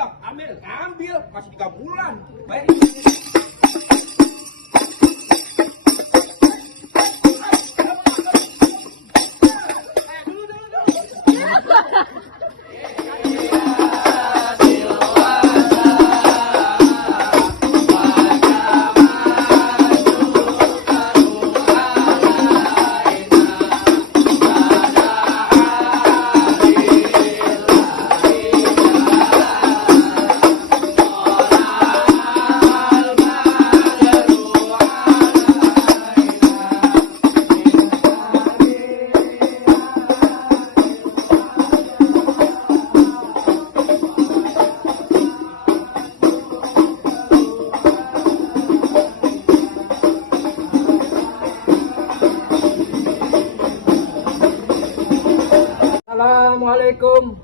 bang, ambil, masih 3 bulan. Baik. Assalamualaikum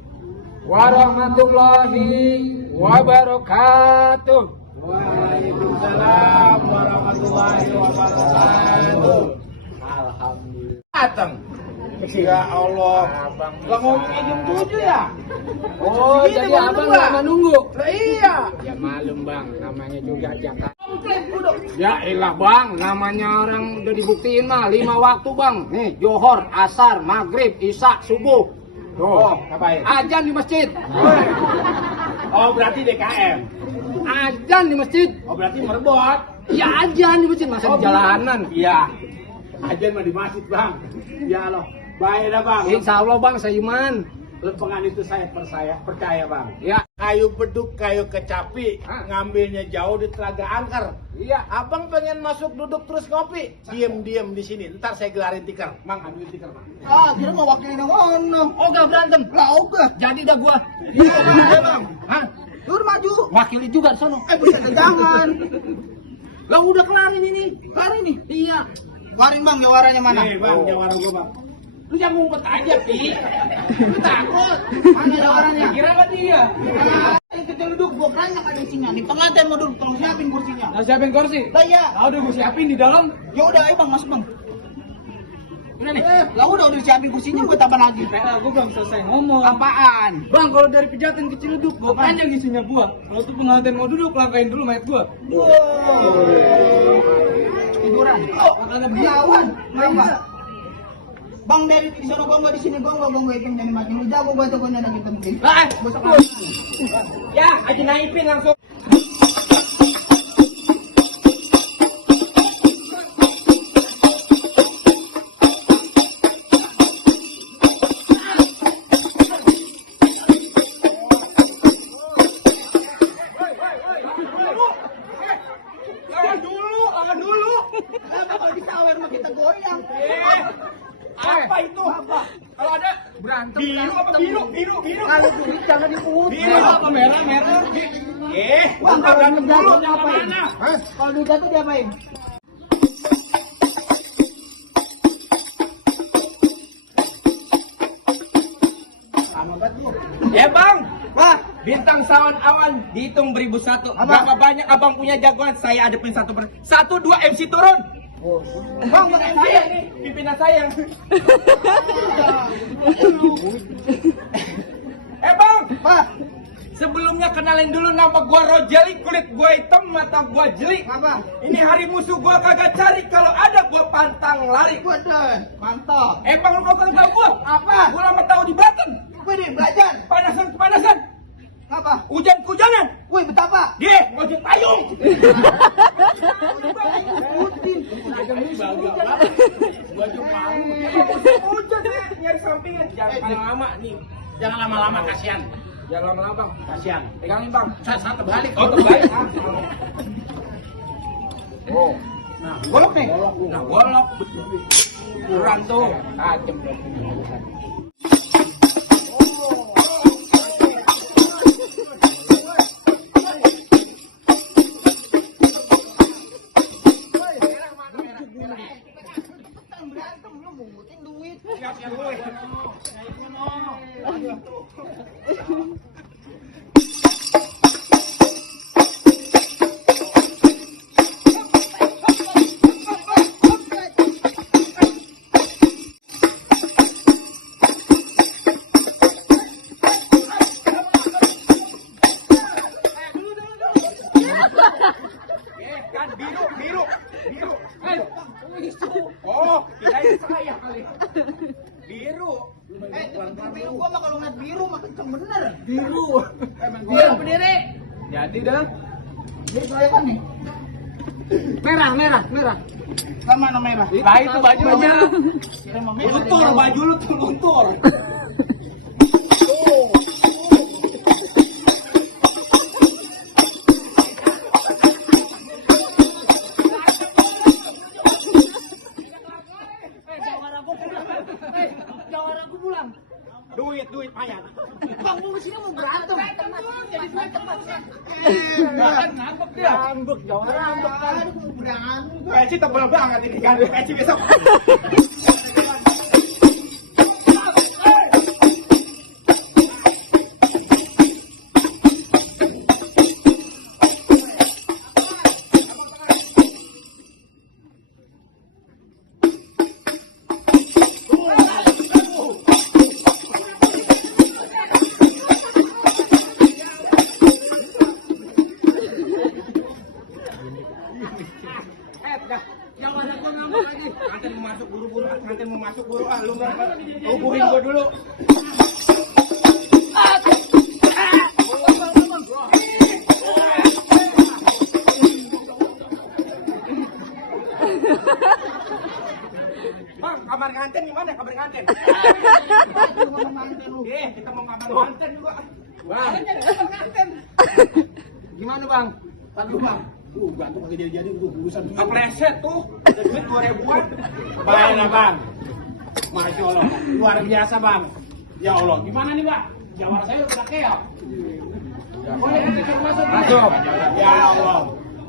warahmatullahi wabarakatuh. Waalaikumsalam warahmatullahi wabarakatuh. Alhamdulillah. Datang. Ya Allah. Lah ngomongnya jam 7 ya? Oh, jadi abang lama nunggu. Lah iya. Ya malum bang, namanya juga Jakarta. Komplain kudu. Ya elah bang, namanya orang udah dibuktiin mah 5 waktu bang. Nih, Johor, Asar, Maghrib, Isya, Subuh. Tuh, Oh, ngapain? azan di masjid. Oh, berarti DKM. Azan di masjid. Oh, berarti merebot. Ya azan di masjid, masa di jalanan. Iya. Aja mah di masjid, Bang. Ya Allah. Baik dah, Bang. Insya Allah bang, saya iman. Lempengan itu saya percaya, Bang. Ya, Kayu beduk, kayu kecapi, Hah? ngambilnya jauh di Telaga Angker. iya. Abang pengen masuk duduk terus ngopi. Diem di sini. Ntar saya gelarin tikar. Mang, ambil tikar, Mang. Ah, kira mau wakilin yang ono. Ogah berantem. Lah, oke. Jadi dah gua. Iya, bang. Hah? Lu udah maju. Wakili juga di sono. Buset, jangan. Lah udah kelarin ini. Lari nih. Iya. Keluarin bang, jawarannya mana? Nih, Bang, jawara gua, Bang. Lu jangan ngumpet aja, Pi. Lu takut. Mana jawarannya? Kira nggak dia? Kita duduk, gua keranya kan isinya. Nih, pengantin mau duduk, tolong siapin kursinya. Nah, siapin kursi. Lah iya. Nah, udah gua siapin di dalam. Ya udah, ayo bang, masuk bang. Udah nih. Lah udah siapin kursinya, gue tambah lagi. Gua belum selesai ngomong. Apaan? Bang, kalau dari pejaten ke Ciledug, gua panjang isinya gua. Kalau tuh pengantin mau duduk, langkain dulu mayat gua. Tiduran. Oh, kagak berlawan. Kenapa? Bang dari di sana gonggo, di sini gonggo itu jadi mati. Lu jago gua tuh gua lagi penting. Ah, Bosok ya, aja naipin langsung. Lawan dulu. Kalau bisa awer mah kita goyang. Apa itu? Apa? Kalau ada berantem. Biru. Kalau duit jangan dipungut. Biru apa merah? Bang, Kita kalau berantem duit dulu. jatuh diapain? Mana? Kalau duit jatuh diapain? Ya bang, Wah, bintang sawan awan dihitung 1001. Apa? Berapa banyak abang punya jagoan? Saya adepin satu per 1, 2 MC turun. bang, pakai saya nih. Pimpinan saya. Bang, Wah, sebelumnya kenalin dulu nama gua Rojali, kulit gua hitam, mata gua jeli. apa? Ini hari musuh gua kagak cari, kalau ada gua pantang lari. Waduh, mantap. Bang, lu kagak tahu gua? Apa? Gua lama tahu di Baten. Wih, nih, belajar. Panasan. Apa? Hujan-hujanan. Wih, betapa? Dia ngojek payung. Putin. Hujan deh, nyari sampingan. Jangan lama-lama nih. Jangan lama-lama, kasihan. Jangan lama-lama bang. Kasihan. Pegangin bang. Saya terbalik. Oh terbalik. Oh. Nah, golok nih. Nah golok. Kurang tuh. Tajam. Berantem lu mungutin duit. Oh, kirain saya kali. Biru. Biru gua mah kalau ngeliat biru mah kenceng bener. Biru. Biru berdiri. Jadi dah. Biru saya kan nih. Merah, merah, merah. Sama no merah. Nah itu baju lu merah. Kita mau merah. Luntur, baju lu tuh luntur. Jawara aku pulang. Duit payah. Bang, mau kesini mau berantem. Jadi dua tempat. Ngambek dia. Ngambek, jawara ngambek kan. Aduh, mau berantem. Peci tebel banget ini kan. Peci besok. Jangan aku ngambek lagi. Nanti mau masuk buru-buru, nanti mau masuk buru lu nggak hubungin gua dulu. Bang, kamar nganten gimana? Kamar nganten. Kita mau kamar nganten juga. Bang, gimana bang? Aduh, Bang. Gantung pakai jadi urusan. Kepleset tuh, ada duit 2000-an. Baiklah, Bang. Masya Allah, luar biasa, Bang. Ya Allah, gimana nih, Bang? Jawara saya udah keok. Boleh kita masuk? Masuk. Ya Allah.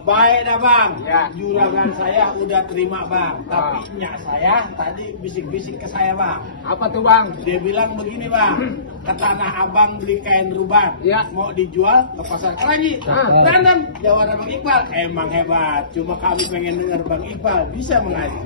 Baik dah, Bang. Ya. Juragan saya udah terima, Bang. Tapi nyak saya tadi bisik-bisik ke saya, Bang. Apa tuh bang? Dia bilang begini, Bang. Ke tanah abang beli kain ruban. Ya. Mau dijual ke pasar Keranji. Ah. Dan Jawara Bang Iqbal emang hebat. Cuma kami pengen dengar Bang Iqbal bisa mengaji.